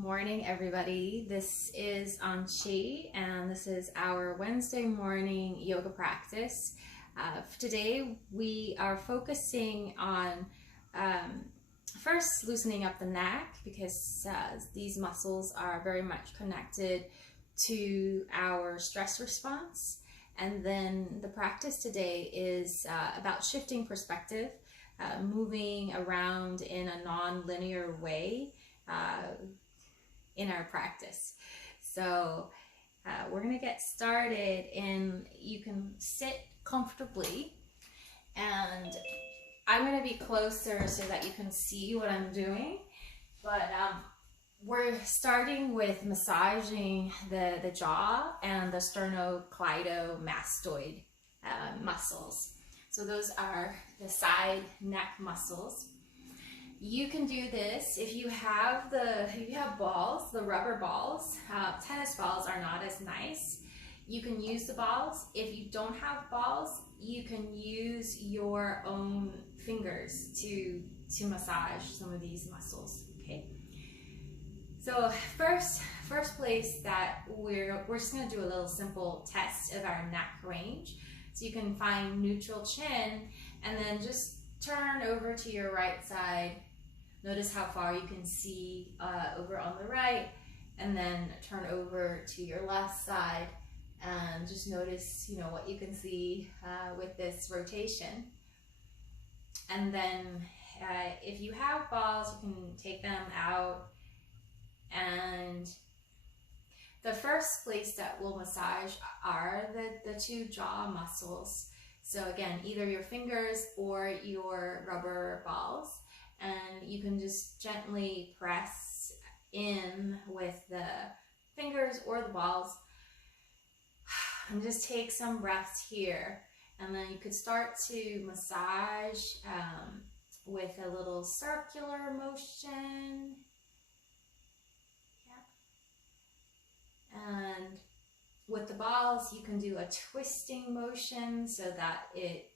morning, everybody. This is Anchi, and this is our Wednesday morning yoga practice. Today, we are focusing on first loosening up the neck because these muscles are very much connected to our stress response. And then the practice today is about shifting perspective, moving around in a non-linear way in our practice. So we're going to get started, and you can sit comfortably, and I'm going to be closer so that you can see what I'm doing, but we're starting with massaging the jaw and the sternocleidomastoid muscles. So those are the side neck muscles. You can do this if you have balls, the rubber balls. Tennis balls are not as nice. You can use the balls. If you don't have balls, you can use your own fingers to massage some of these muscles. Okay. So first place that we're just going to do a little simple test of our neck range. So you can find neutral chin, and then just turn over to your right side. Notice how far you can see over on the right, and then turn over to your left side, and just notice, what you can see with this rotation. And then if you have balls, you can take them out. And the first place that we'll massage are the two jaw muscles. So again, either your fingers or your rubber balls. And you can just gently press in with the fingers or the balls. And just take some breaths here. And then you could start to massage with a little circular motion. And with the balls, you can do a twisting motion so that it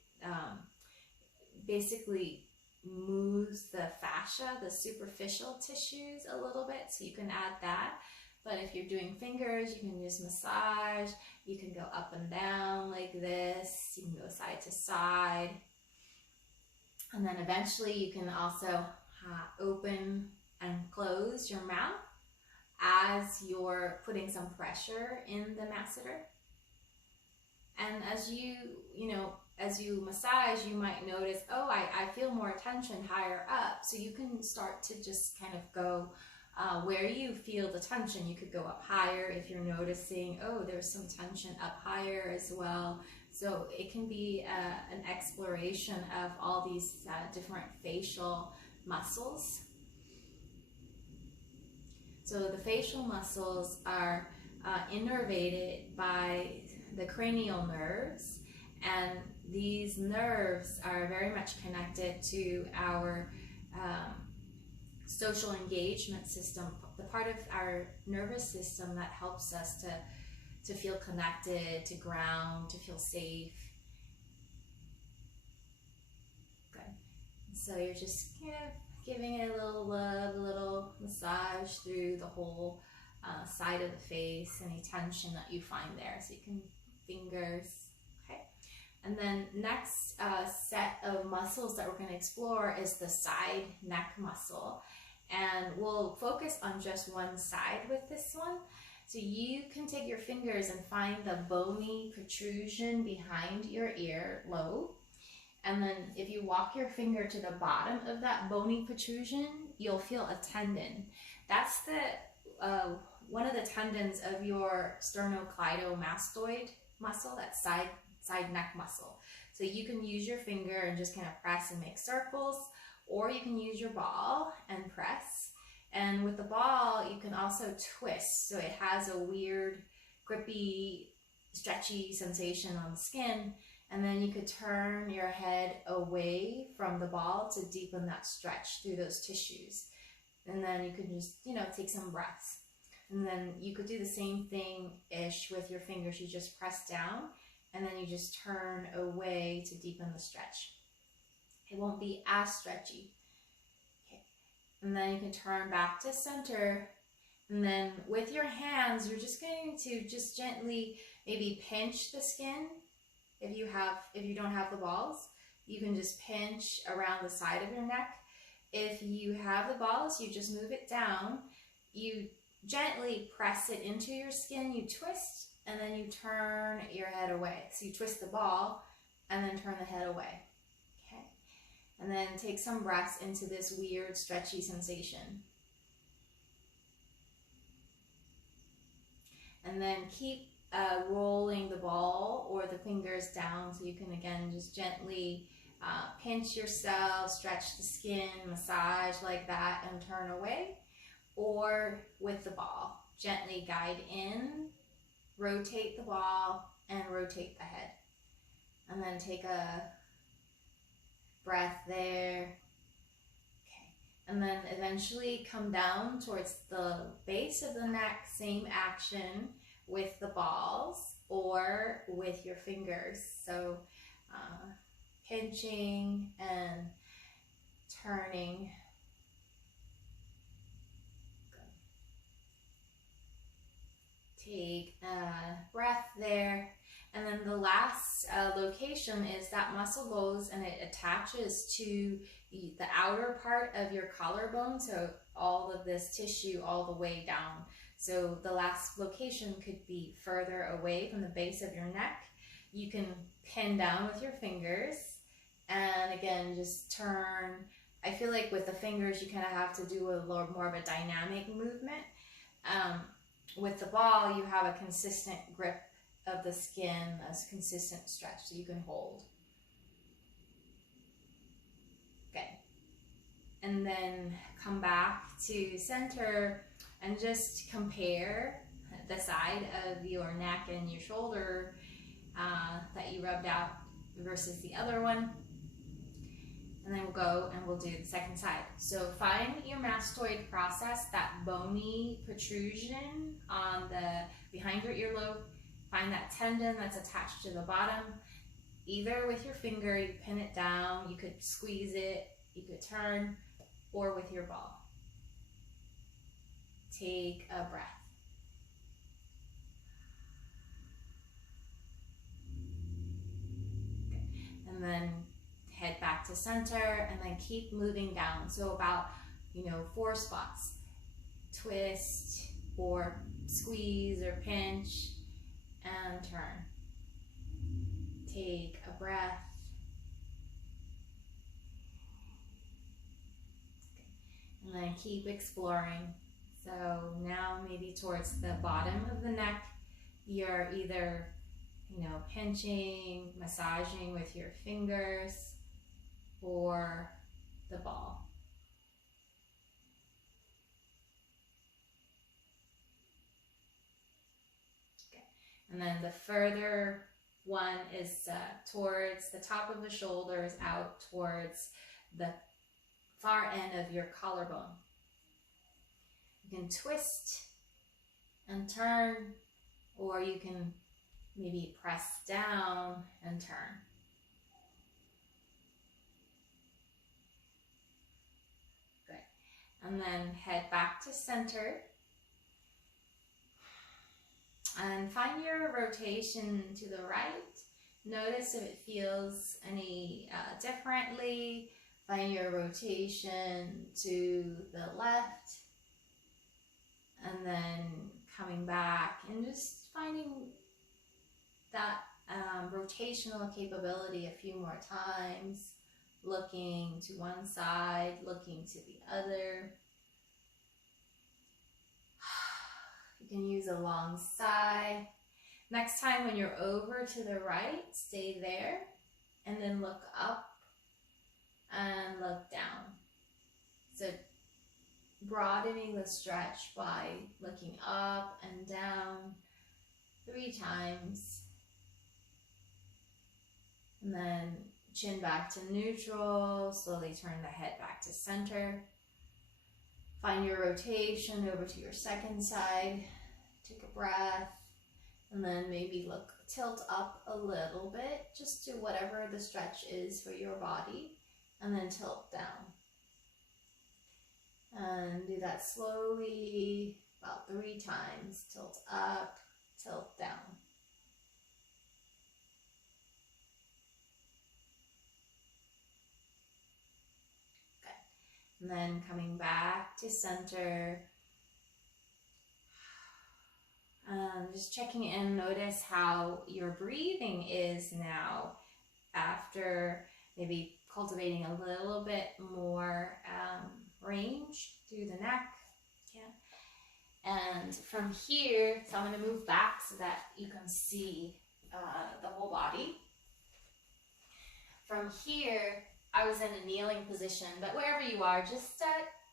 basically moves the fascia, the superficial tissues a little bit, so you can add that. But if you're doing fingers, you can just massage. You can go up and down like this. You can go side to side. And then eventually you can also open and close your mouth as you're putting some pressure in the masseter. And as you massage, you might notice, oh, I feel more tension higher up. So you can start to just kind of go where you feel the tension. You could go up higher if you're noticing, oh, there's some tension up higher as well. So it can be an exploration of all these different facial muscles. So the facial muscles are innervated by the cranial nerves, and these nerves are very much connected to our social engagement system, the part of our nervous system that helps us to feel connected, to ground, to feel safe. Good. So you're just kind of giving it a little love, a little massage through the whole side of the face, any tension that you find there. So you can fingers, okay? And then next set of muscles that we're going to explore is the side neck muscle. And we'll focus on just one side with this one. So you can take your fingers and find the bony protrusion behind your ear lobe. And then if you walk your finger to the bottom of that bony protrusion, you'll feel a tendon. That's the one of the tendons of your sternocleidomastoid muscle, that side neck muscle. So you can use your finger and just kind of press and make circles, or you can use your ball and press. And with the ball, you can also twist. So it has a weird, grippy, stretchy sensation on the skin. And then you could turn your head away from the ball to deepen that stretch through those tissues. And then you could just, take some breaths. And then you could do the same thing-ish with your fingers. You just press down, and then you just turn away to deepen the stretch. It won't be as stretchy. Okay. And then you can turn back to center And then with your hands, you're just going to just gently maybe pinch the skin. If you don't have the balls, you can just pinch around the side of your neck. If you have the balls, you just move it down. You gently press it into your skin, you twist, and then you turn your head away. So you twist the ball and then turn the head away. Okay. And then take some breaths into this weird stretchy sensation. And then keep rolling the ball or the fingers down, so you can again just gently pinch yourself, stretch the skin, massage like that, and turn away. Or with the ball, gently guide in, rotate the ball, and rotate the head. And then take a breath there. Okay. And then eventually come down towards the base of the neck, same action with the balls or with your fingers. So pinching and turning. Take a breath there. And then the last location is that muscle goes and it attaches to the outer part of your collarbone. So all of this tissue all the way down. So the last location could be further away from the base of your neck. You can pin down with your fingers and again, just turn. I feel like with the fingers, you kind of have to do a little more of a dynamic movement. With the ball, you have a consistent grip of the skin, a consistent stretch so you can hold. Okay. And then come back to center and just compare the side of your neck and your shoulder that you rubbed out versus the other one. And then we'll go and we'll do the second side. So find your mastoid process, that bony protrusion on the behind your earlobe. Find that tendon that's attached to the bottom. Either with your finger, you pin it down, you could squeeze it, you could turn, or with your ball. Take a breath. Okay. And then head back to center and then keep moving down. So about, 4 spots. Twist or squeeze or pinch and turn. Take a breath. Okay. And then keep exploring. So now maybe towards the bottom of the neck, you're either, pinching, massaging with your fingers, or the ball. Okay. And then the further one is towards the top of the shoulders, out towards the far end of your collarbone. You can twist and turn, or you can maybe press down and turn. And then head back to center and find your rotation to the right. Notice if it feels any differently. Find your rotation to the left and then coming back and just finding that rotational capability a few more times. Looking to one side, looking to the other. You can use a long sigh. Next time when you're over to the right, stay there and then look up and look down. So broadening the stretch by looking up and down 3 times. And then chin back to neutral, slowly turn the head back to center. Find your rotation over to your second side. Take a breath, and then maybe tilt up a little bit, just to whatever the stretch is for your body, and then tilt down. And do that slowly, about 3 times. Tilt up, tilt down. Good. And then coming back to center. Just checking in, notice how your breathing is now after maybe cultivating a little bit more range through the neck. Yeah. And from here, so I'm going to move back so that you can see the whole body. From here, I was in a kneeling position, but wherever you are, just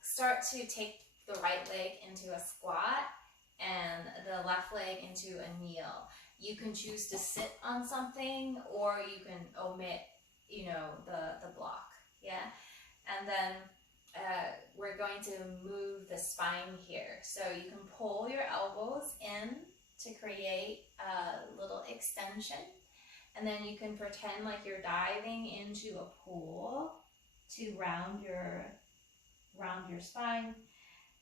start to take the right leg into a squat and the left leg into a kneel. You can choose to sit on something, or you can omit, you know, the block, yeah? And then we're going to move the spine here. So you can pull your elbows in to create a little extension. And then you can pretend like you're diving into a pool to round your spine.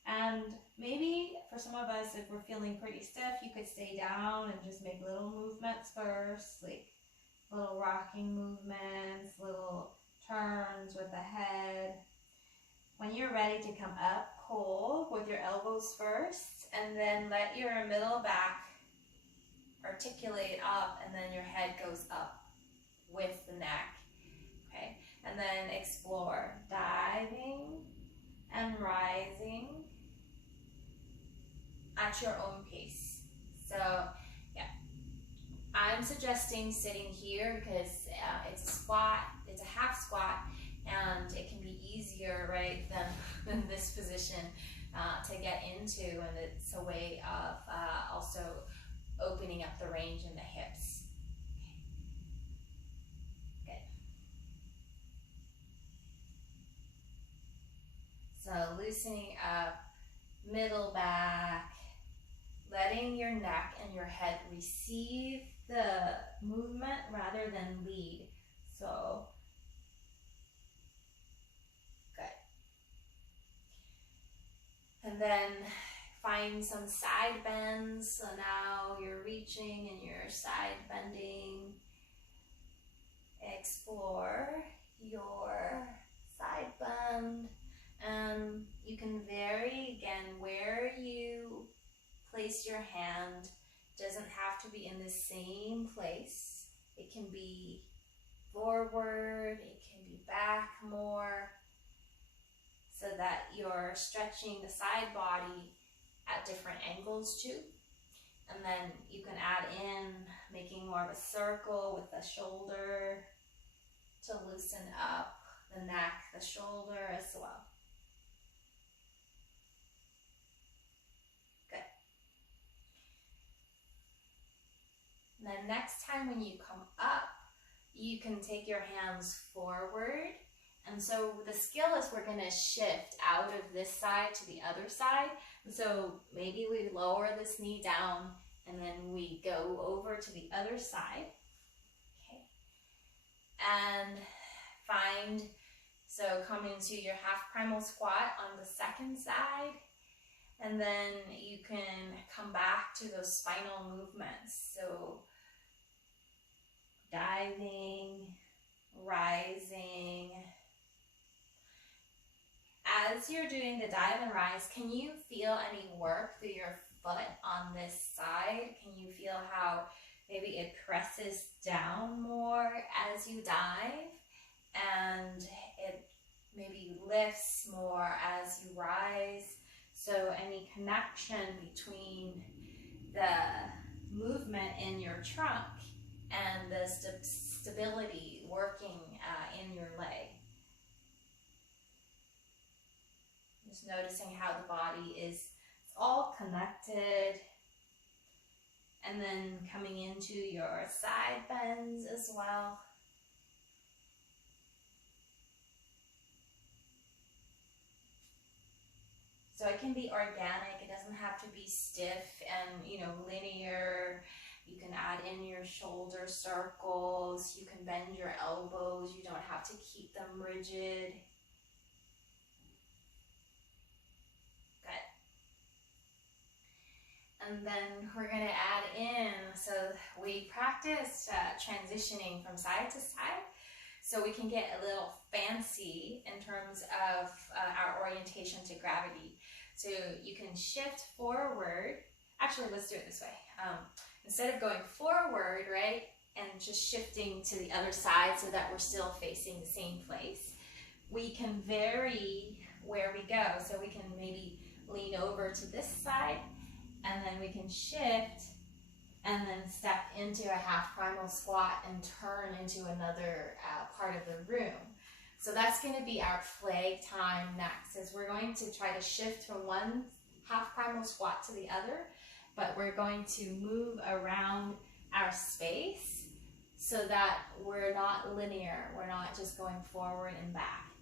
And maybe for some of us, if we're feeling pretty stiff, you could stay down and just make little movements first, like little rocking movements, little turns with the head. When you're ready to come up, pull with your elbows first, and then let your middle back articulate up, and then your head goes up with the neck. Okay, and then explore diving and rising at your own pace. So yeah, I'm suggesting sitting here because it's a squat, it's a half squat, and it can be easier, right, than this position to get into, and it's a way of also opening up the range in the hips. Okay. Good. So loosening up, middle back, letting your neck and your head receive the movement rather than lead. So, good. And then find some side bends. So now you're reaching and you're side bending. Explore your side bend. And you can vary again where you place your hand. Doesn't have to be in the same place. It can be forward, it can be back more, so that you're stretching the side body at different angles too. And then you can add in making more of a circle with the shoulder to loosen up the neck, the shoulder as well. Good. And then next time when you come up, you can take your hands forward. And so the skill is we're going to shift out of this side to the other side. And so maybe we lower this knee down and then we go over to the other side. Okay. And find, so come into your half primal squat on the second side. And then you can come back to those spinal movements. So diving, rising. As you're doing the dive and rise, can you feel any work through your foot on this side? Can you feel how maybe it presses down more as you dive, and it maybe lifts more as you rise? So any connection between the movement in your trunk and the stability working in your leg. Just noticing how the body is all connected. And then coming into your side bends as well. So it can be organic, it doesn't have to be stiff and, you know, linear. You can add in your shoulder circles, you can bend your elbows, you don't have to keep them rigid. Good. And then we're going to add in, so we practiced transitioning from side to side so we can get a little fancy in terms of our orientation to gravity. So you can shift forward. Actually, let's do it this way. Instead of going forward, right, and just shifting to the other side so that we're still facing the same place, we can vary where we go. So we can maybe lean over to this side, and then we can shift and then step into a half primal squat and turn into another part of the room. So that's going to be our play time next, is we're going to try to shift from one half primal squat to the other, but we're going to move around our space so that we're not linear. We're not just going forward and back.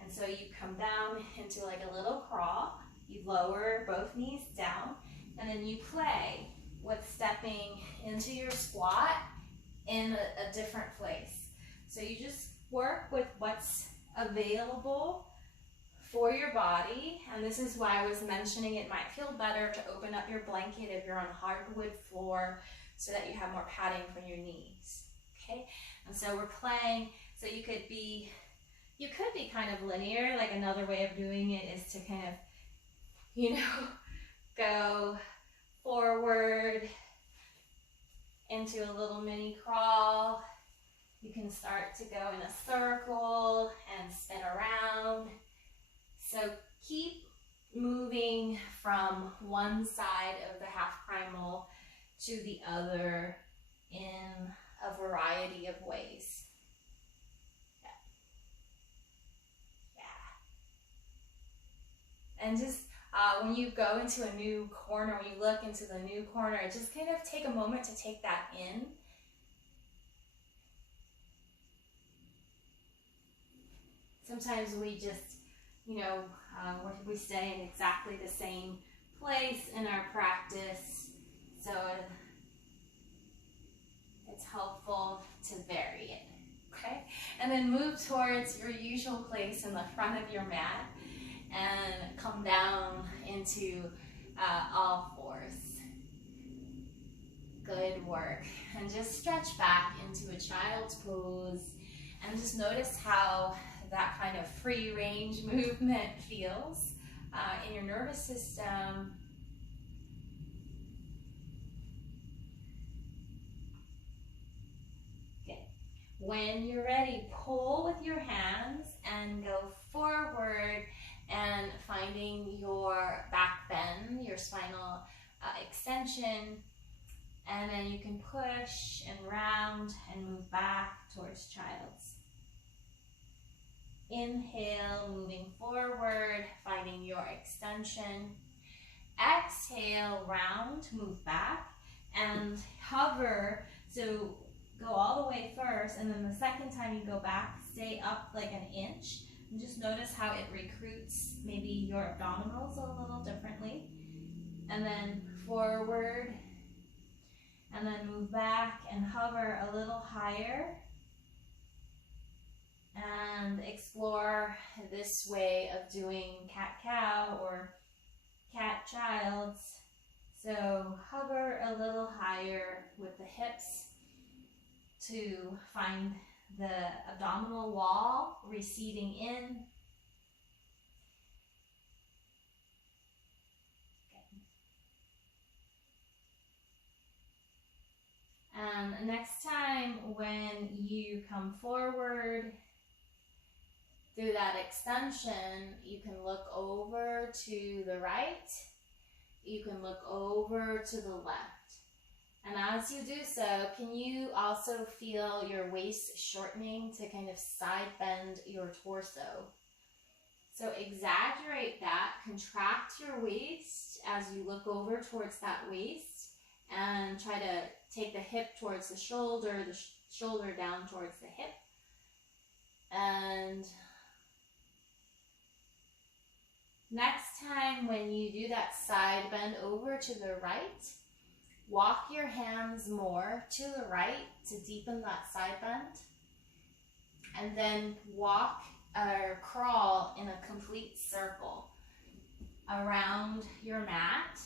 And so you come down into like a little crawl, you lower both knees down, and then you play with stepping into your squat in a different place. So you just work with what's available for your body, and this is why I was mentioning it might feel better to open up your blanket if you're on hardwood floor so that you have more padding for your knees, okay? And so we're playing, so you could be kind of linear. Like another way of doing it is to kind of, you know, go forward into a little mini crawl. You can start to go in a circle and spin around. So keep moving from one side of the half primal to the other in a variety of ways. And just when you go into a new corner, when you look into the new corner, just kind of take a moment to take that in. Sometimes we just, you know, we stay in exactly the same place in our practice, so it's helpful to vary it, okay? And then move towards your usual place in the front of your mat and come down into all fours. Good work. And just stretch back into a child's pose and just notice how that kind of free range movement feels in your nervous system. Okay. When you're ready, pull with your hands and go forward and finding your back bend, your spinal extension, and then you can push and round and move back towards child's. Inhale, moving forward, finding your extension. Exhale, round, move back, and hover. So go all the way first, and then the second time you go back, stay up like an inch. And just notice how it recruits maybe your abdominals a little differently. And then forward, and then move back and hover a little higher. And explore this way of doing cat-cow or cat-childs. So hover a little higher with the hips to find the abdominal wall receding in. Okay. And next time when you come forward through that extension, you can look over to the right, you can look over to the left. And as you do so, can you also feel your waist shortening to kind of side bend your torso? So exaggerate that, contract your waist as you look over towards that waist, and try to take the hip towards the shoulder down towards the hip. And next time when you do that side bend over to the right, walk your hands more to the right to deepen that side bend. And then walk or crawl in a complete circle around your mat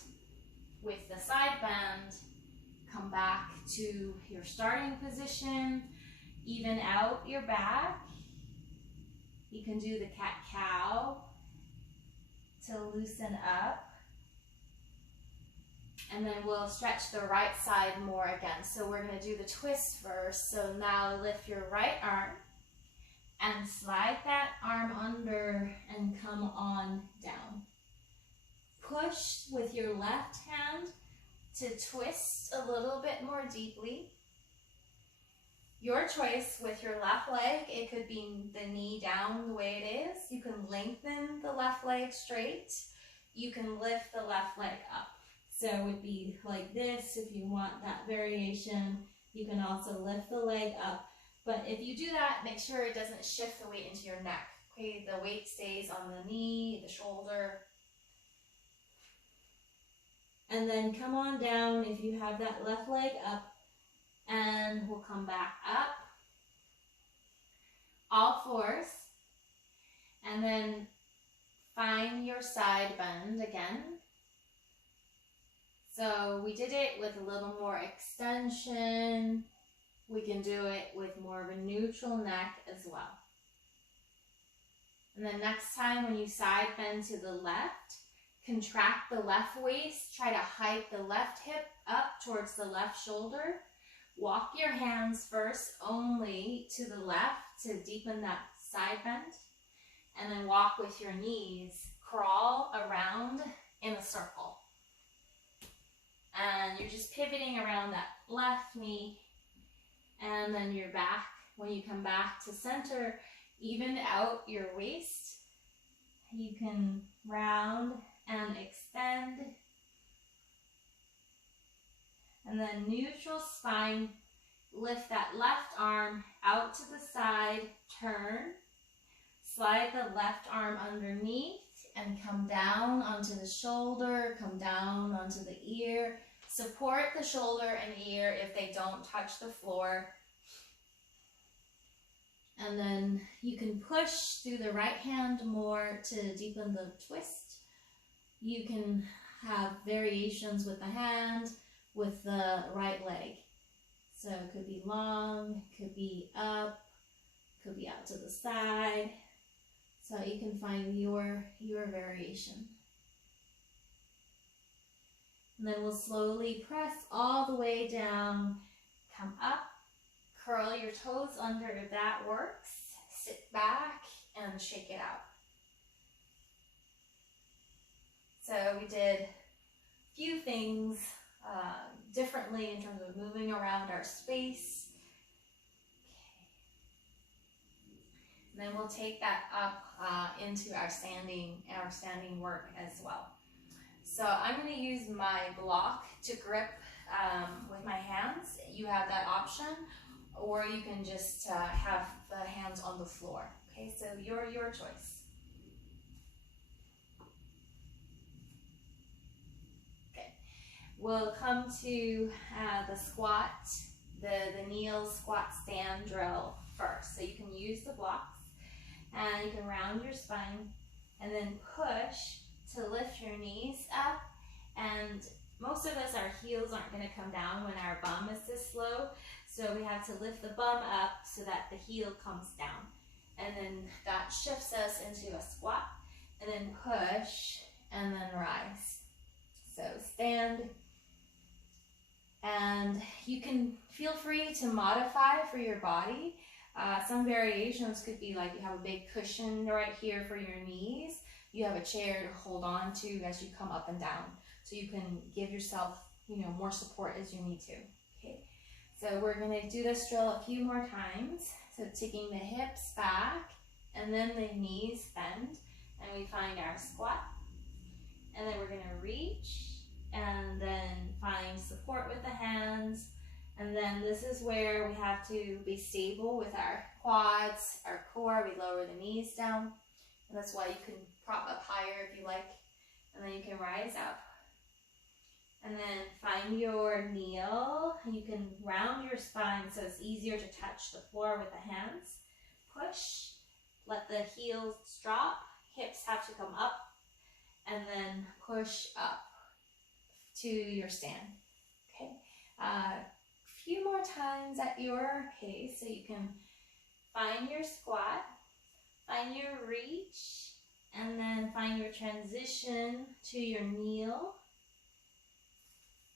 with the side bend, come back to your starting position, even out your back. You can do the cat-cow to loosen up. And then we'll stretch the right side more again. So we're going to do the twist first. So now lift your right arm and slide that arm under and come on down. Push with your left hand to twist a little bit more deeply. Your choice with your left leg. It could be the knee down the way it is. You can lengthen the left leg straight. You can lift the left leg up. So it would be like this if you want that variation. You can also lift the leg up. But if you do that, make sure it doesn't shift the weight into your neck. Okay, the weight stays on the knee, the shoulder. And then come on down if you have that left leg up. And we'll come back up. All fours. And then find your side bend again. So we did it with a little more extension. We can do it with more of a neutral neck as well. And then next time when you side bend to the left, contract the left waist. Try to hike the left hip up towards the left shoulder. Walk your hands first only to the left to deepen that side bend. And then walk with your knees. Crawl around in a circle. And you're just pivoting around that left knee. And then you're back. When you come back to center, even out your waist. You can round and extend. And then neutral spine. Lift that left arm out to the side. Turn. Slide the left arm underneath. And come down onto the shoulder, come down onto the ear. Support the shoulder and ear if they don't touch the floor. And then you can push through the right hand more to deepen the twist. You can have variations with the hand, with the right leg. So it could be long, could be up, could be out to the side. So you can find your variation. And then we'll slowly press all the way down, come up, curl your toes under if that works, sit back and shake it out. So we did a few things differently in terms of moving around our space. And then we'll take that up into our standing work as well. So I'm going to use my block to grip with my hands. You have that option, or you can just have the hands on the floor. Okay, so your choice. Okay, we'll come to the squat, the kneel squat stand drill first. So you can use the blocks. And you can round your spine and then push to lift your knees up. And most of us, our heels aren't going to come down when our bum is this low. So we have to lift the bum up so that the heel comes down. And then that shifts us into a squat. And then push and then rise. So stand. And you can feel free to modify for your body. Some variations could be like you have a big cushion right here for your knees. You have a chair to hold on to as you come up and down. So you can give yourself, more support as you need to. Okay. So we're going to do this drill a few more times. So taking the hips back and then the knees bend. And we find our squat. And then we're going to reach and then find support with the hands. And then this is where we have to be stable with our quads, our core. We lower the knees down. And that's why you can prop up higher if you like. And then you can rise up. And then find your kneel. You can round your spine so it's easier to touch the floor with the hands. Push. Let the heels drop. Hips have to come up. And then push up to your stand. Okay, a few more times at your pace, so you can find your squat, find your reach, and then find your transition to your kneel.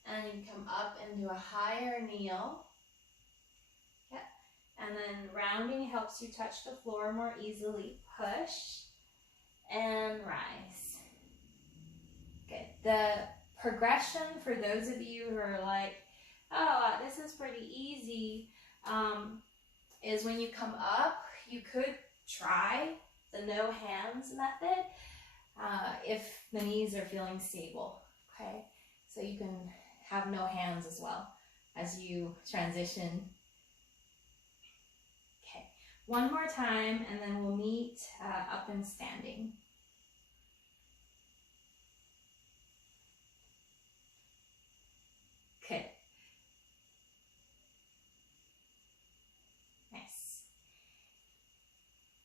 And you come up and do a higher kneel. Yep. And then rounding helps you touch the floor more easily. Push and rise. Good. The progression for those of you who are like, oh, this is pretty easy, is when you come up, you could try the no hands method if the knees are feeling stable. Okay, so you can have no hands as well as you transition. Okay, one more time and then we'll meet up and standing. Okay. Nice.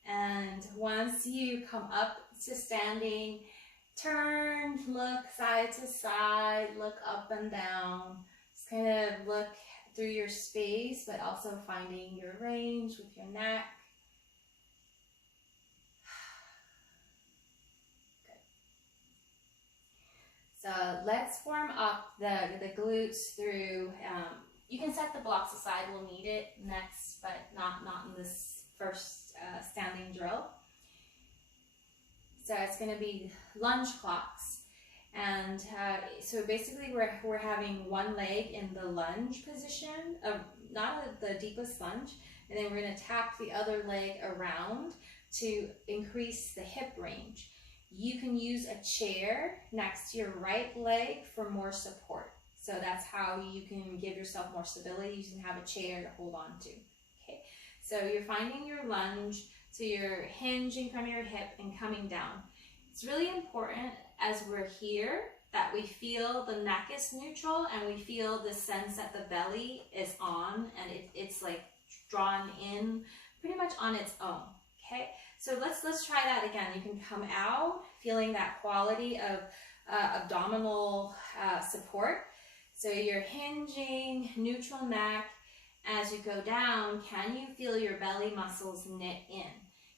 And once you come up to standing, turn, look side to side, look up and down. Just kind of look through your space, but also finding your range with your neck. Good. So let's warm up the glutes through, you can set the blocks aside, we'll need it next, but not in this first standing drill. So it's going to be lunge clocks. And so basically we're having one leg in the lunge position, not the deepest lunge, and then we're going to tap the other leg around to increase the hip range. You can use a chair next to your right leg for more support. So that's how you can give yourself more stability. You can have a chair to hold on to. Okay, so you're finding your lunge, so you're hinging from your hip and coming down. It's really important as we're here that we feel the neck is neutral and we feel the sense that the belly is on and it's like drawn in pretty much on its own. Okay, so let's try that again. You can come out feeling that quality of abdominal support. So you're hinging, neutral neck. As you go down, can you feel your belly muscles knit in?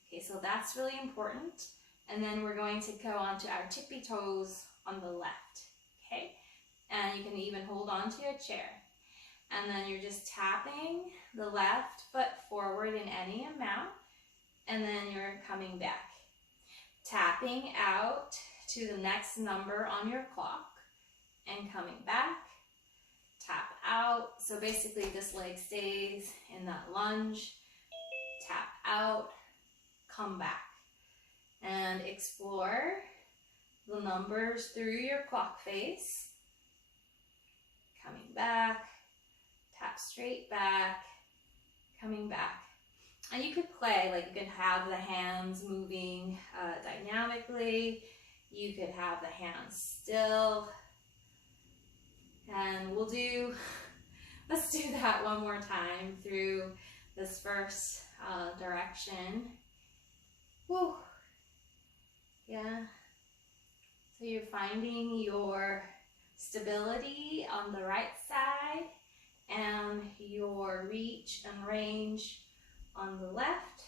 Okay, so that's really important. And then we're going to go on to our tippy toes on the left. Okay, and you can even hold on to a chair. And then you're just tapping the left foot forward in any amount. And then you're coming back. Tapping out to the next number on your clock and coming back. Tap out. So basically this leg stays in that lunge. Tap out, come back. And explore the numbers through your clock face. Coming back, tap straight back, coming back. And you could play, like you could have the hands moving dynamically. You could have the hands still. And let's do that one more time through this first direction. Woo. Yeah. So you're finding your stability on the right side and your reach and range on the left.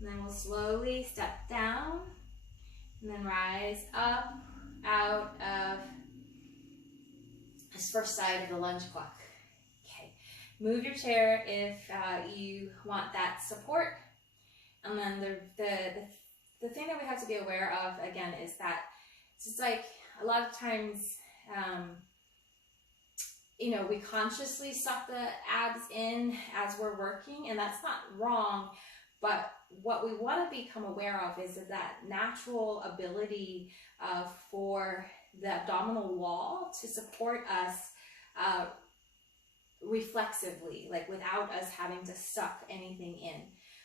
And then we'll slowly step down and then rise up out of this first side of the lunge clock. Okay, move your chair if you want that support. And then the thing that we have to be aware of again is that it's just like a lot of times, you know, we consciously suck the abs in as we're working, and that's not wrong. But what we want to become aware of is that natural ability for the abdominal wall to support us reflexively, like without us having to suck anything in.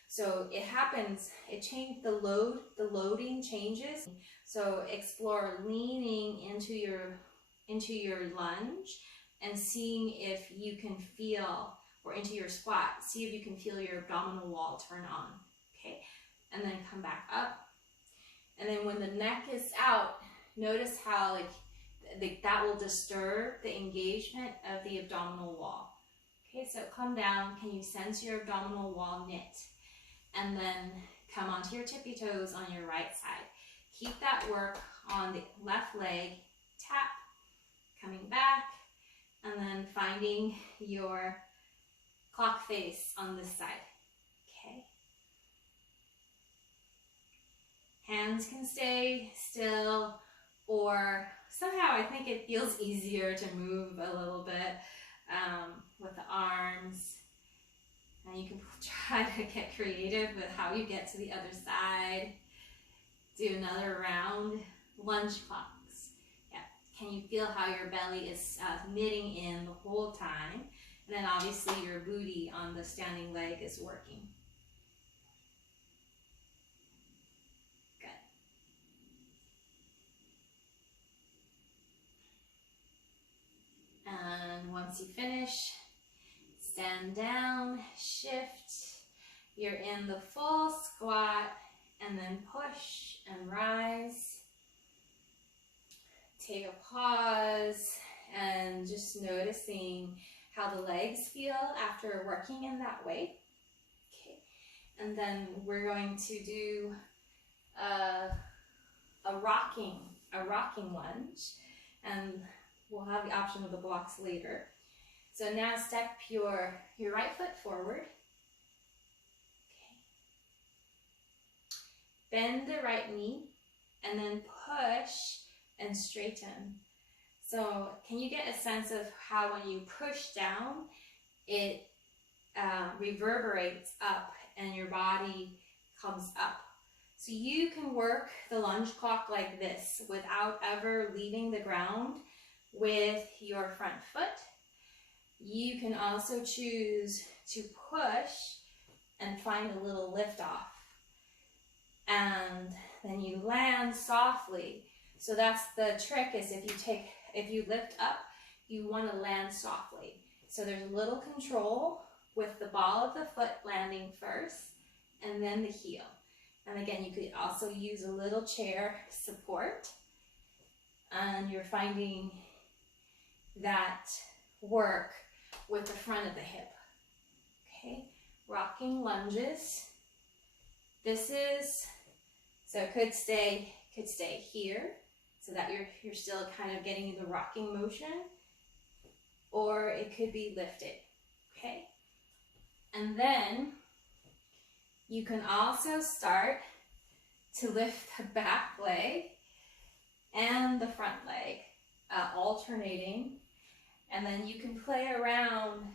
So it happens, the loading changes. So explore leaning into your lunge and seeing if you can feel, or into your squat, see if you can feel your abdominal wall turn on, okay? And then come back up. And then when the neck is out, notice how that will disturb the engagement of the abdominal wall. Okay, so come down. Can you sense your abdominal wall knit? And then come onto your tippy toes on your right side. Keep that work on the left leg, tap, coming back, and then finding your clock face on this side. Okay. Hands can stay still, or somehow I think it feels easier to move a little bit with the arms. And you can try to get creative with how you get to the other side. Do another round, lunge clocks. Yeah. Can you feel how your belly is knitting in the whole time? And then obviously your booty on the standing leg is working. Good. And once you finish, stand down, shift. You're in the full squat, and then push and rise. Take a pause and just noticing how the legs feel after working in that way. Okay, and then we're going to do a rocking lunge, and we'll have the option of the blocks later. So now step your right foot forward. Bend the right knee and then push and straighten. So can you get a sense of how when you push down, it reverberates up and your body comes up. So you can work the lunge clock like this without ever leaving the ground with your front foot. You can also choose to push and find a little lift off. And then you land softly. So that's the trick, is if you lift up, you want to land softly. So there's a little control with the ball of the foot landing first and then the heel. And again, you could also use a little chair support, and you're finding that work with the front of the hip. Okay, rocking lunges. So it could stay here, so that you're still kind of getting the rocking motion, or it could be lifted. Okay, and then you can also start to lift the back leg and the front leg, alternating, and then you can play around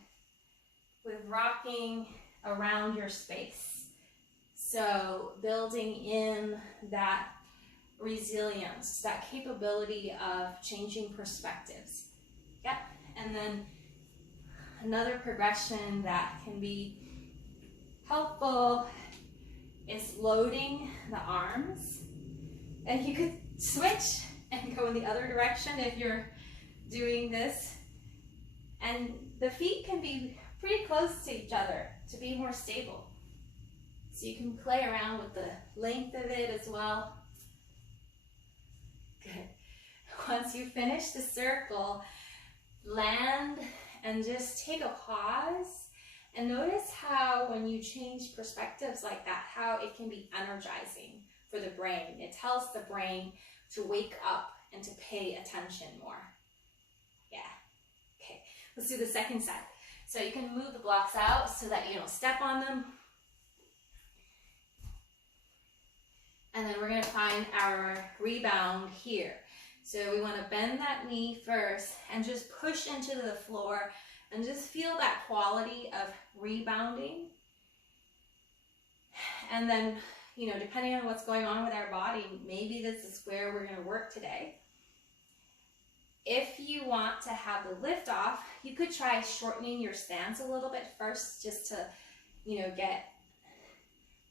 with rocking around your space. So building in that resilience, that capability of changing perspectives. Yep. And then another progression that can be helpful is loading the arms. And you could switch and go in the other direction if you're doing this. And the feet can be pretty close to each other to be more stable. So you can play around with the length of it as well. Good. Once you finish the circle, land and just take a pause and notice how when you change perspectives like that, how it can be energizing for the brain. It tells the brain to wake up and to pay attention more. Yeah. Okay, let's do the second side. So you can move the blocks out so that you don't step on them. And then we're going to find our rebound here. So we want to bend that knee first and just push into the floor and just feel that quality of rebounding. And then, you know, depending on what's going on with our body, maybe this is where we're going to work today. If you want to have the lift off, you could try shortening your stance a little bit first, just to, you know, get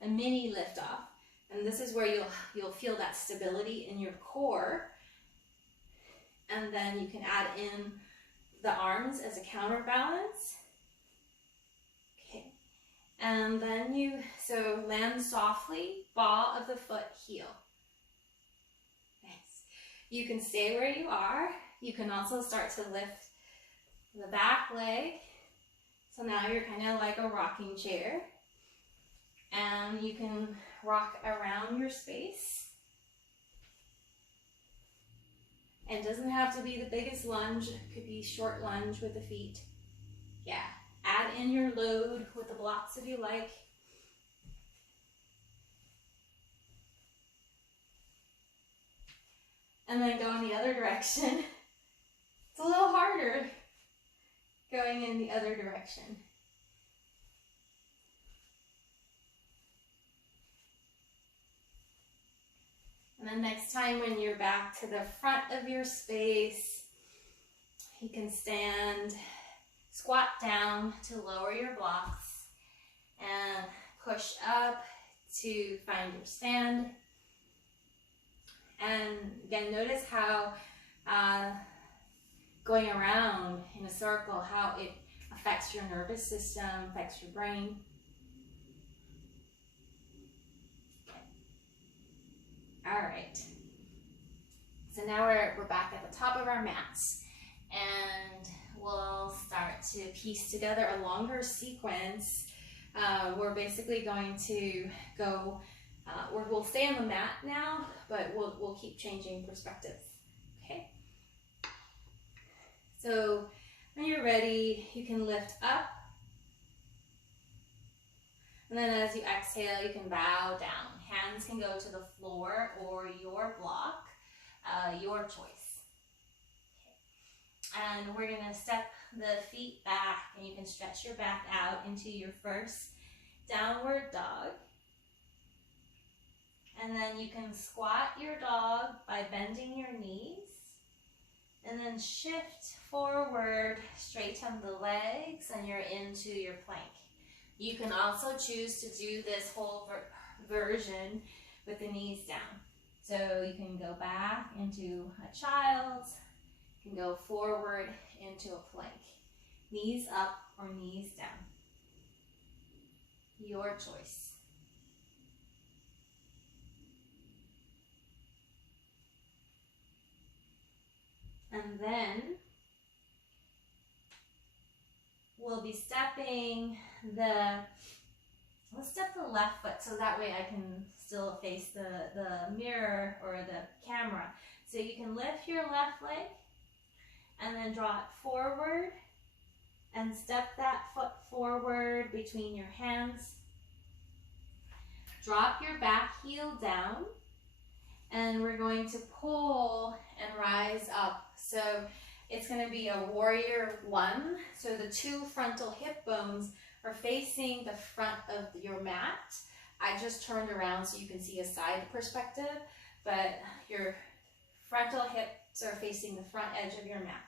a mini lift off. And this is where you'll feel that stability in your core. And then you can add in the arms as a counterbalance. Okay. And then so land softly, ball of the foot, heel. Nice. You can stay where you are. You can also start to lift the back leg. So now you're kind of like a rocking chair. And you can rock around your space. And it doesn't have to be the biggest lunge. It could be short lunge with the feet. Yeah. Add in your load with the blocks if you like. And then go in the other direction. It's a little harder going in the other direction. And then next time when you're back to the front of your space, you can stand, squat down to lower your blocks, and push up to find your stand. And again, notice how going around in a circle, how it affects your nervous system, affects your brain. All right. So now we're back at the top of our mats, and we'll start to piece together a longer sequence. We're basically going to go, we'll stay on the mat now, but we'll keep changing perspectives, okay? So when you're ready, you can lift up, and then as you exhale, you can bow down. Hands can go to the floor or your block, your choice. Okay. And we're gonna step the feet back, and you can stretch your back out into your first downward dog. And then you can squat your dog by bending your knees. And then shift forward, straighten the legs, and you're into your plank. You can also choose to do this whole version with the knees down. So you can go back into a child, you can go forward into a plank. Knees up or knees down. Your choice. And then we'll be stepping let's step the left foot so that way I can still face the mirror or the camera. So you can lift your left leg and then draw it forward and step that foot forward between your hands. Drop your back heel down, and we're going to pull and rise up. So it's going to be a warrior one. So the two frontal hip bones are facing the front of your mat. I just turned around so you can see a side perspective, but your frontal hips are facing the front edge of your mat.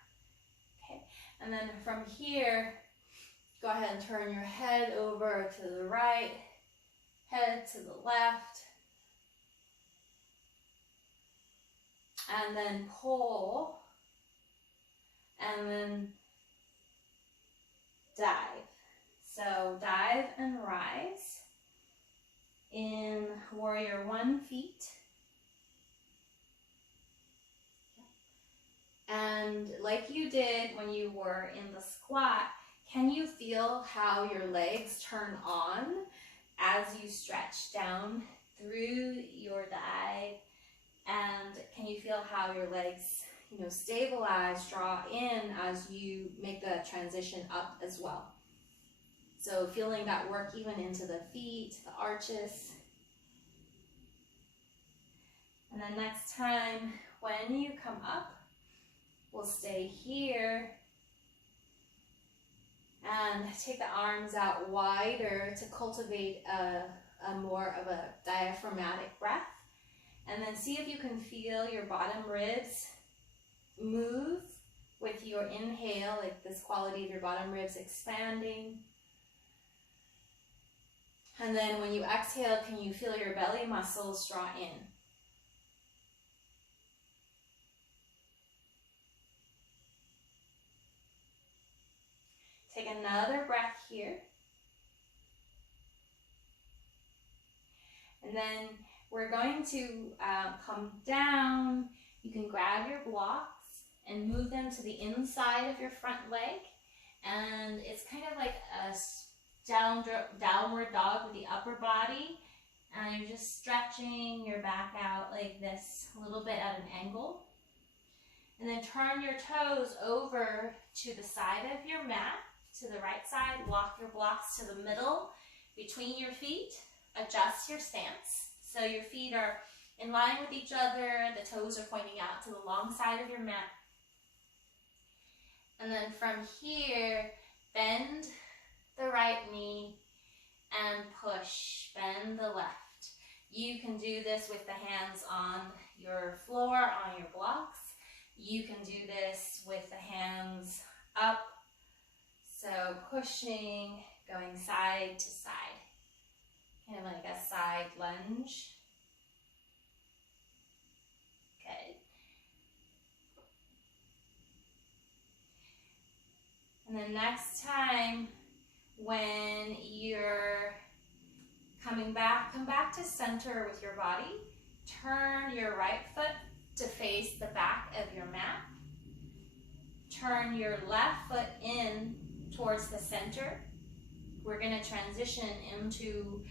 Okay, and then from here, go ahead and turn your head over to the right, head to the left, and then pull, and then dive. So dive and rise in warrior one feet. And like you did when you were in the squat, can you feel how your legs turn on as you stretch down through your dive? And can you feel how your legs, stabilize, draw in as you make the transition up as well? So feeling that work even into the feet, the arches. And then next time when you come up, we'll stay here and take the arms out wider to cultivate a more of a diaphragmatic breath. And then see if you can feel your bottom ribs move with your inhale, like this quality of your bottom ribs expanding. And then when you exhale, can you feel your belly muscles draw in? Take another breath here. And then we're going to come down You can grab your blocks and move them to the inside of your front leg. And it's kind of like a downward dog with the upper body. And you're just stretching your back out like this, a little bit at an angle. And then turn your toes over to the side of your mat, to the right side. Walk your blocks to the middle between your feet. Adjust your stance. So your feet are in line with each other. The toes are pointing out to the long side of your mat. And then from here, bend the right knee and push. Bend the left. You can do this with the hands on your floor, on your blocks. You can do this with the hands up. So pushing, going side to side. Kind of like a side lunge. Good. And then next time when you're coming back, come back to center with your body. Turn your right foot to face the back of your mat. Turn your left foot in towards the center. We're going to transition into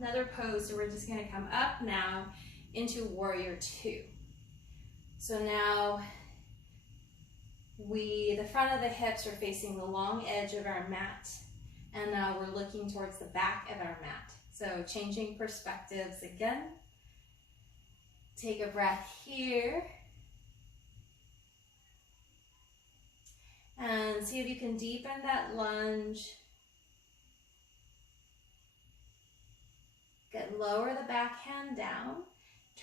another pose, so we're just going to come up now into Warrior Two. So now the front of the hips are facing the long edge of our mat, and now we're looking towards the back of our mat. So changing perspectives again. Take a breath here. And see if you can deepen that lunge. Good. Lower the back hand down.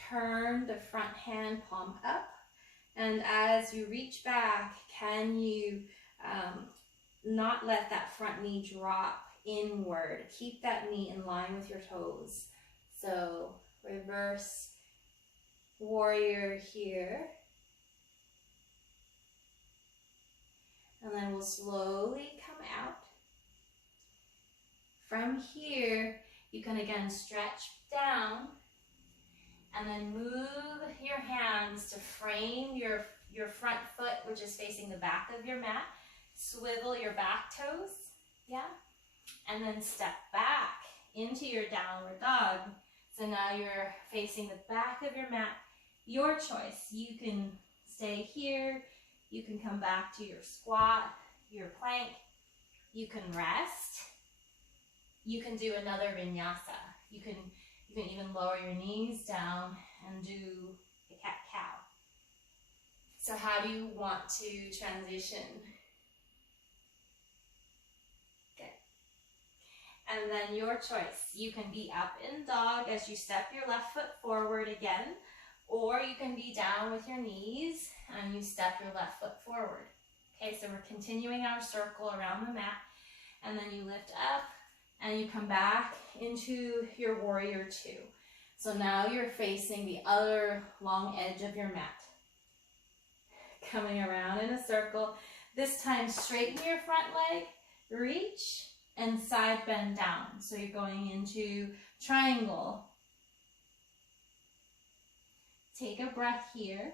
Turn the front hand palm up. And as you reach back, can you not let that front knee drop inward? Keep that knee in line with your toes. So reverse warrior here. And then we'll slowly come out. From here, you can again stretch down and then move your hands to frame your front foot, which is facing the back of your mat. Swivel your back toes, yeah? And then step back into your downward dog. So now you're facing the back of your mat. Your choice. You can stay here. You can come back to your squat, your plank. You can rest. You can do another vinyasa. You can even lower your knees down and do a cat-cow. So how do you want to transition? Good. And then your choice. You can be up in dog as you step your left foot forward again, or you can be down with your knees and you step your left foot forward. Okay, so we're continuing our circle around the mat, and then you lift up and you come back into your Warrior Two. So now you're facing the other long edge of your mat. Coming around in a circle. This time straighten your front leg, reach, and side bend down. So you're going into triangle. Take a breath here.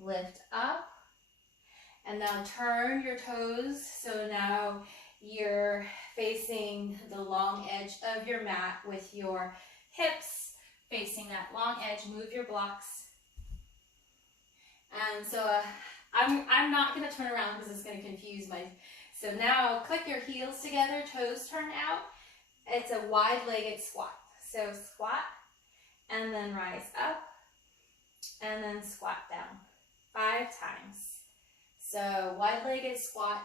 Lift up. And now turn your toes. So now you're facing the long edge of your mat with your hips facing that long edge. Move your blocks. And so I'm not going to turn around because it's going to confuse my... So now click your heels together, toes turn out. It's a wide-legged squat. So squat, and then rise up, and then squat down 5 times. So wide-legged squat.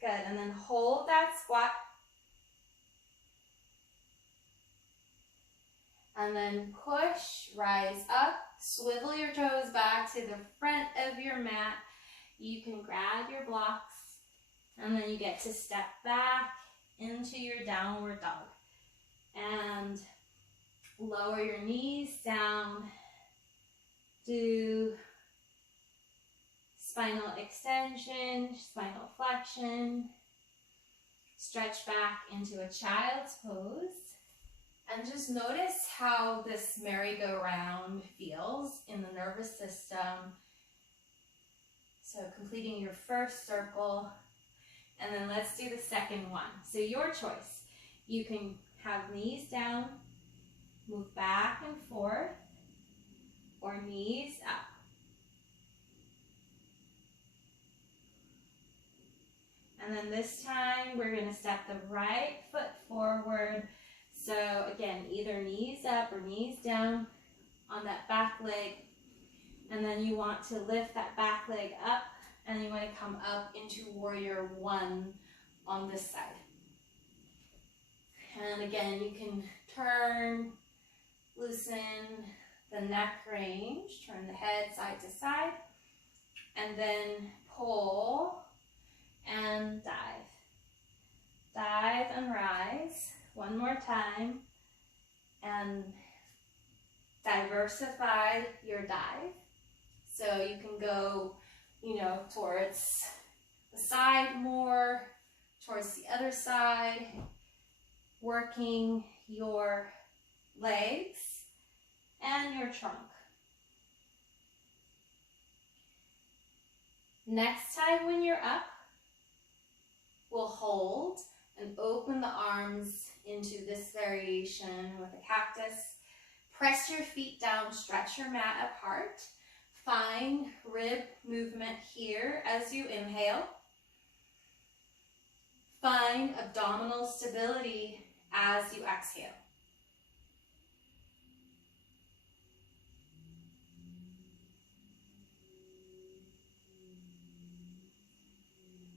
Good, and then hold that squat. And then push, rise up, swivel your toes back to the front of your mat. You can grab your blocks, and then you get to step back into your downward dog. And lower your knees down. Do spinal extension, spinal flexion. Stretch back into a child's pose. And just notice how this merry-go-round feels in the nervous system. So completing your first circle. And then let's do the second one. So your choice. You can have knees down, move back and forth, or knees up. And then this time we're going to step the right foot forward. So again, either knees up or knees down on that back leg. And then you want to lift that back leg up, and you want to come up into warrior one on this side. And again, you can turn, loosen the neck range, turn the head side to side, and then pull and dive. Dive and rise. One more time. And diversify your dive. So you can go, towards the side more, towards the other side, working your legs and your trunk. Next time when you're up, we'll hold and open the arms into this variation with a cactus. Press your feet down, stretch your mat apart. Find rib movement here as you inhale. Find abdominal stability as you exhale.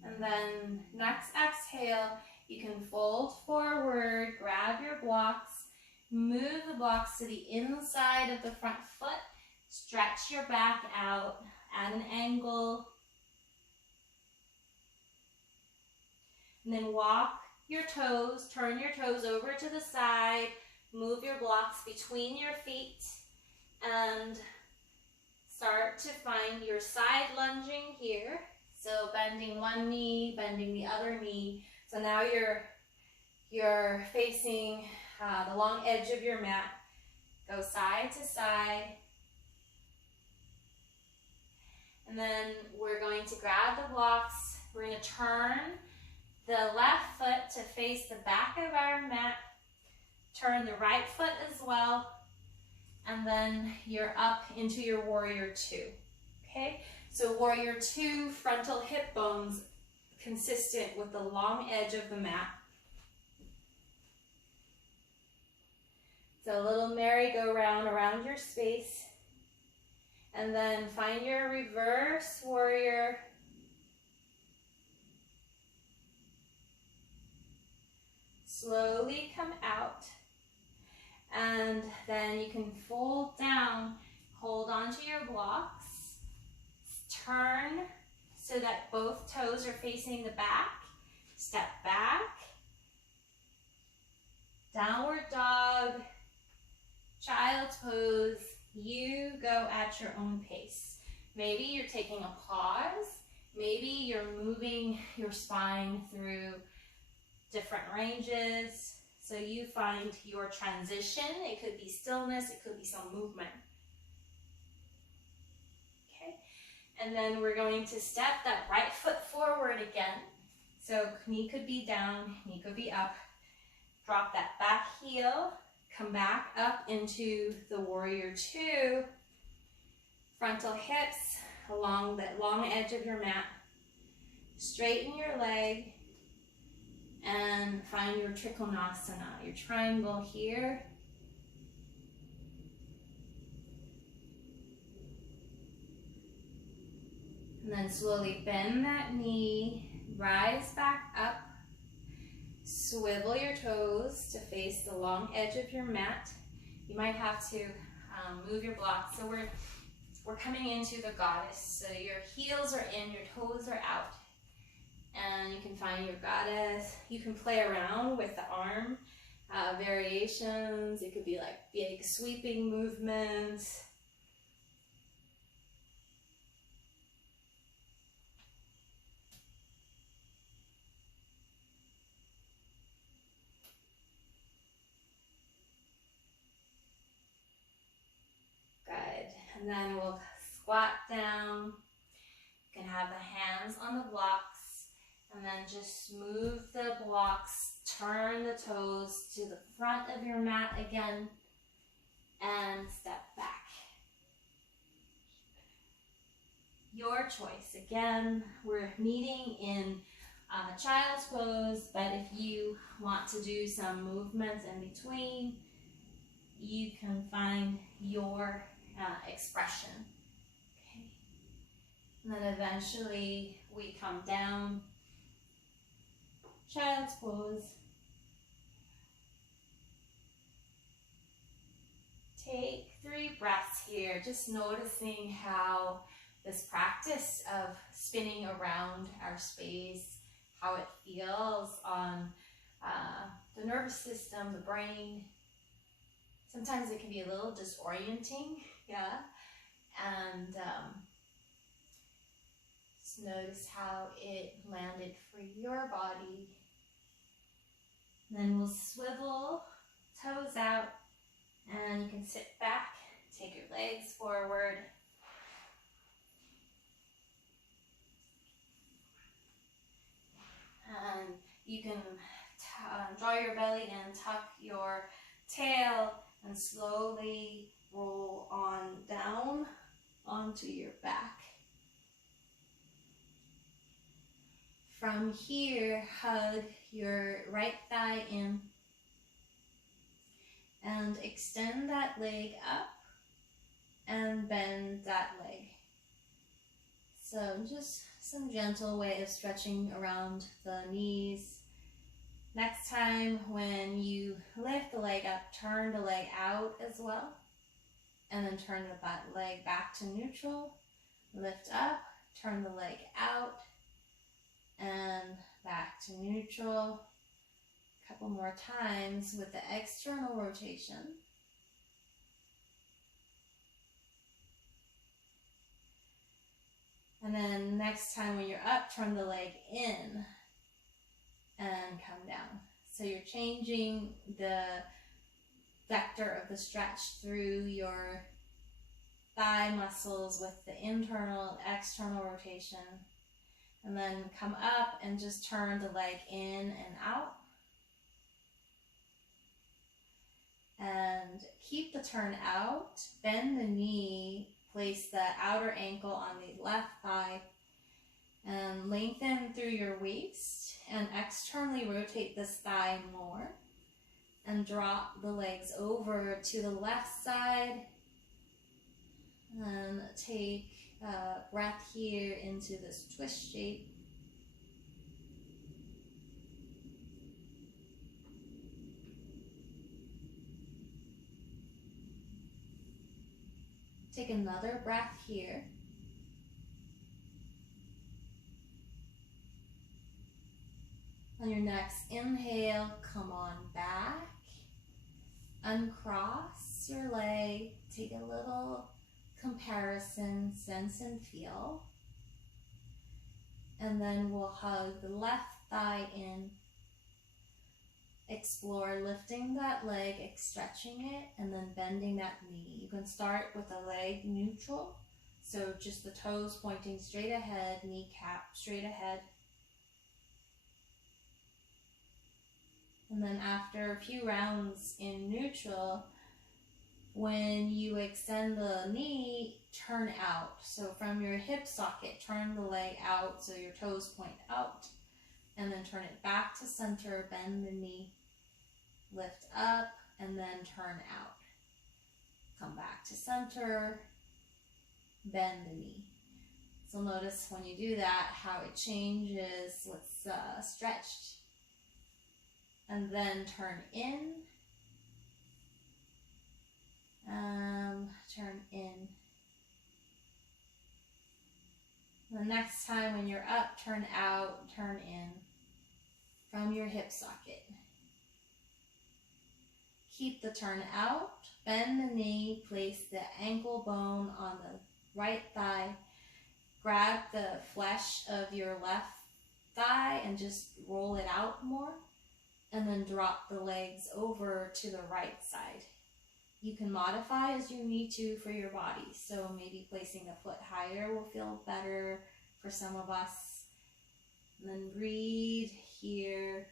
And then next exhale, you can fold forward, grab your blocks, move the blocks to the inside of the front foot, stretch your back out at an angle, and then walk your toes, turn your toes over to the side, move your blocks between your feet, and start to find your side lunging here. So bending one knee, bending the other knee. So now you're facing the long edge of your mat. Go side to side. And then we're going to grab the blocks. We're going to turn the left foot to face the back of our mat. Turn the right foot as well. And then you're up into your warrior two. Okay? So warrior two, frontal hip bones consistent with the long edge of the mat. So a little merry-go-round around your space. And then find your reverse warrior. Slowly come out. And then you can fold down, hold onto your blocks. Turn so that both toes are facing the back. Step back. Downward dog. Child's pose. You go at your own pace. Maybe you're taking a pause. Maybe you're moving your spine through different ranges. So you find your transition. It could be stillness. It could be some movement. And then we're going to step that right foot forward again. So knee could be down, knee could be up. Drop that back heel, come back up into the warrior two. Frontal hips along that long edge of your mat. Straighten your leg and find your trikonasana, your triangle here. And then slowly bend that knee, rise back up, swivel your toes to face the long edge of your mat. You might have to move your blocks. So we're coming into the goddess. So your heels are in, your toes are out. And you can find your goddess. You can play around with the arm variations. It could be like big sweeping movements. and then we'll squat down. You can have the hands on the blocks, and then just move the blocks, turn the toes to the front of your mat again, and step back. Your choice. Again, we're meeting in child's pose, but if you want to do some movements in between, you can find your expression. Okay. And then eventually we come down, child's pose. Take 3 breaths here, just noticing how this practice of spinning around our space, how it feels on the nervous system, the brain. Sometimes it can be a little disorienting, yeah. And just notice how it landed for your body. Then we'll swivel, toes out, and you can sit back, take your legs forward. And you can draw your belly in, tuck your tail, and slowly roll on down onto your back. From here, hug your right thigh in and extend that leg up and bend that leg. So just some gentle way of stretching around the knees. Next time when you lift the leg up, turn the leg out as well. And then turn that leg back to neutral. Lift up, turn the leg out, and back to neutral. A couple more times with the external rotation. And then next time when you're up, turn the leg in and come down. So you're changing the vector of the stretch through your thigh muscles with the internal and external rotation. And then come up and just turn the leg in and out. And keep the turn out, bend the knee, place the outer ankle on the left thigh, and lengthen through your waist, and externally rotate this thigh more, and drop the legs over to the left side, and take a breath here into this twist shape. Take another breath here. On your next inhale, come on back. Uncross your leg. Take a little comparison, sense and feel. And then we'll hug the left thigh in. Explore lifting that leg, stretching it, and then bending that knee. You can start with the leg neutral, so just the toes pointing straight ahead, kneecap straight ahead. And then after a few rounds in neutral, when you extend the knee, turn out. So from your hip socket, turn the leg out so your toes point out, and then turn it back to center, bend the knee. Lift up and then turn out. Come back to center, bend the knee. So notice when you do that, how it changes what's stretched. And then turn in, turn in. The next time when you're up, turn out, turn in from your hip socket. Keep the turn out, bend the knee, place the ankle bone on the right thigh, grab the flesh of your left thigh and just roll it out more, and then drop the legs over to the right side. You can modify as you need to for your body. So maybe placing a foot higher will feel better for some of us. And then breathe here.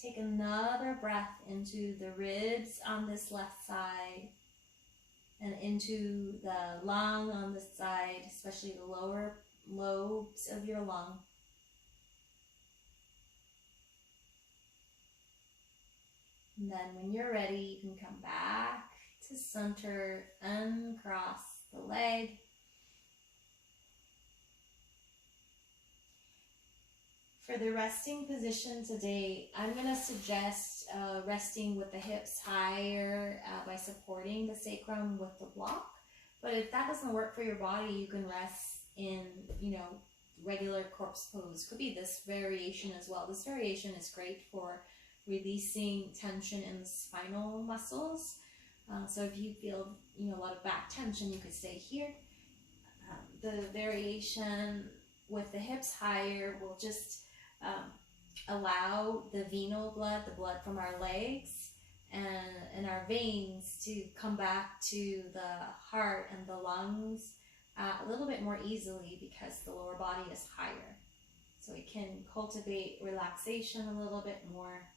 Take another breath into the ribs on this left side and into the lung on this side, especially the lower lobes of your lung. And then when you're ready, you can come back to center, uncross the leg. For the resting position today, I'm going to suggest resting with the hips higher by supporting the sacrum with the block. But if that doesn't work for your body, you can rest in, regular corpse pose. Could be this variation as well. This variation is great for releasing tension in the spinal muscles. So if you feel, a lot of back tension, you could stay here. The variation with the hips higher will just allow the venal blood, the blood from our legs and our veins to come back to the heart and the lungs a little bit more easily because the lower body is higher. So it can cultivate relaxation a little bit more.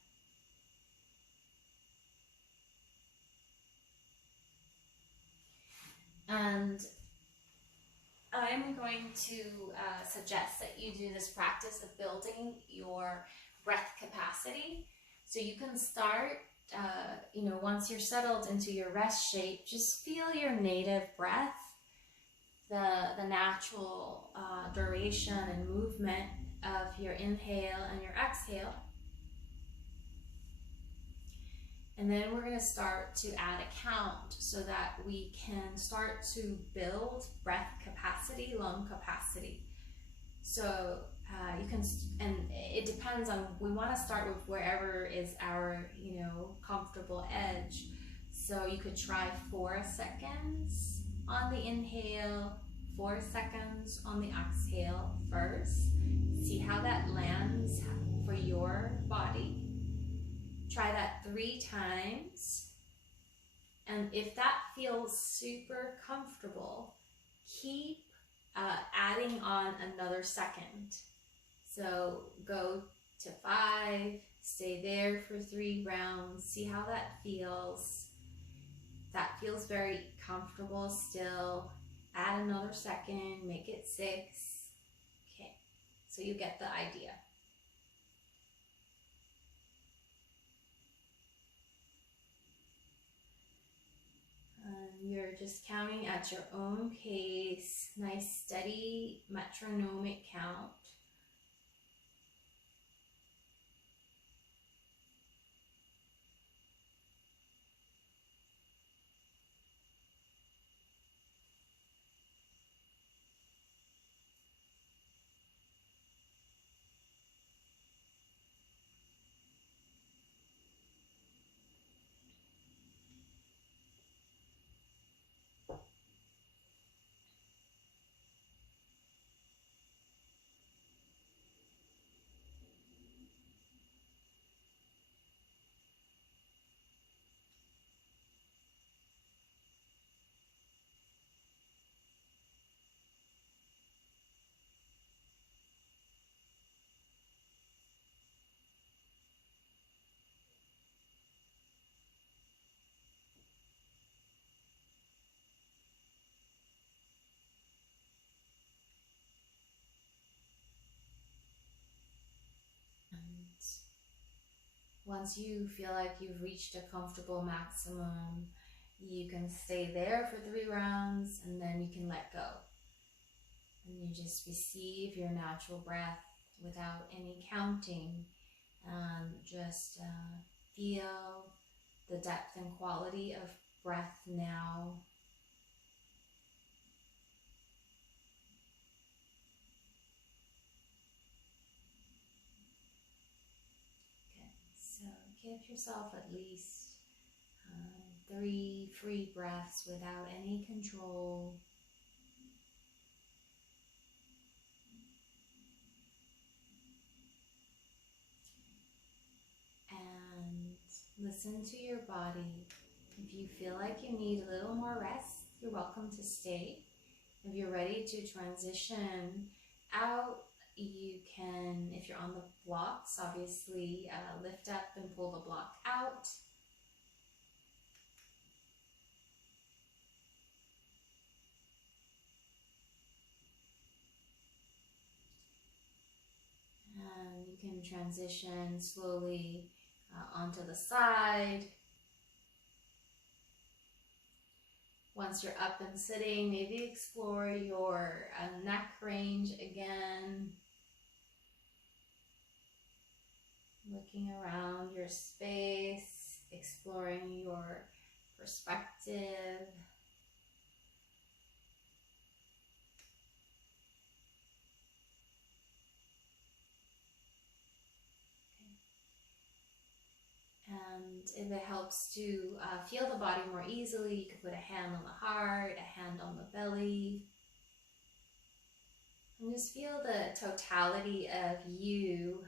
And I'm going to suggest that you do this practice of building your breath capacity. So you can start, once you're settled into your rest shape, just feel your native breath, the natural duration and movement of your inhale and your exhale. And then we're going to start to add a count so that we can start to build breath capacity, lung capacity. So you can, and it depends on, we want to start with wherever is our, comfortable edge. So you could try 4 seconds on the inhale, 4 seconds on the exhale first. See how that lands for your body. Try that 3 times, and if that feels super comfortable, keep adding on another second. So go to 5, stay there for 3 rounds, see how that feels. That feels very comfortable still. Add another second, make it 6. Okay, so you get the idea. You're just counting at your own pace, nice steady metronomic count. Once you feel like you've reached a comfortable maximum, you can stay there for 3 rounds and then you can let go. And you just receive your natural breath without any counting. Just feel the depth and quality of breath now. So give yourself at least 3 free breaths without any control. Listen to your body. If you feel like you need a little more rest, you're welcome to stay. If you're ready to transition out, you can, if you're on the blocks, obviously lift up and pull the block out. And you can transition slowly onto the side. Once you're up and sitting, maybe explore your neck range again. Looking around your space, exploring your perspective. And if it helps to feel the body more easily, you can put a hand on the heart, a hand on the belly. And just feel the totality of you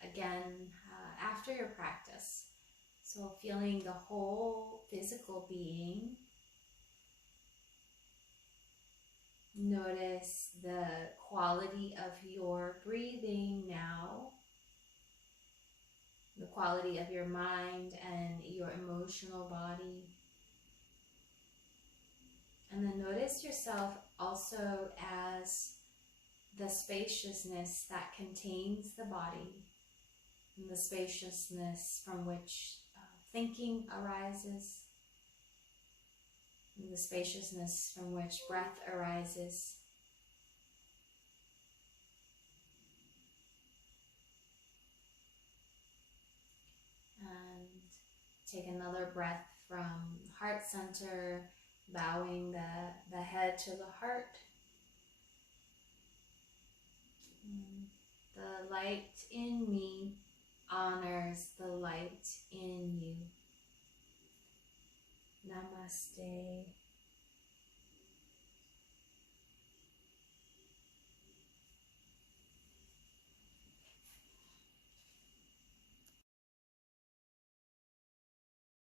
again after your practice. So feeling the whole physical being. Notice the quality of your breathing now. The quality of your mind and your emotional body. And then notice yourself also as the spaciousness that contains the body, and the spaciousness from which thinking arises, and the spaciousness from which breath arises. And take another breath from heart center, bowing the head to the heart. The light in me honors the light in you. Namaste.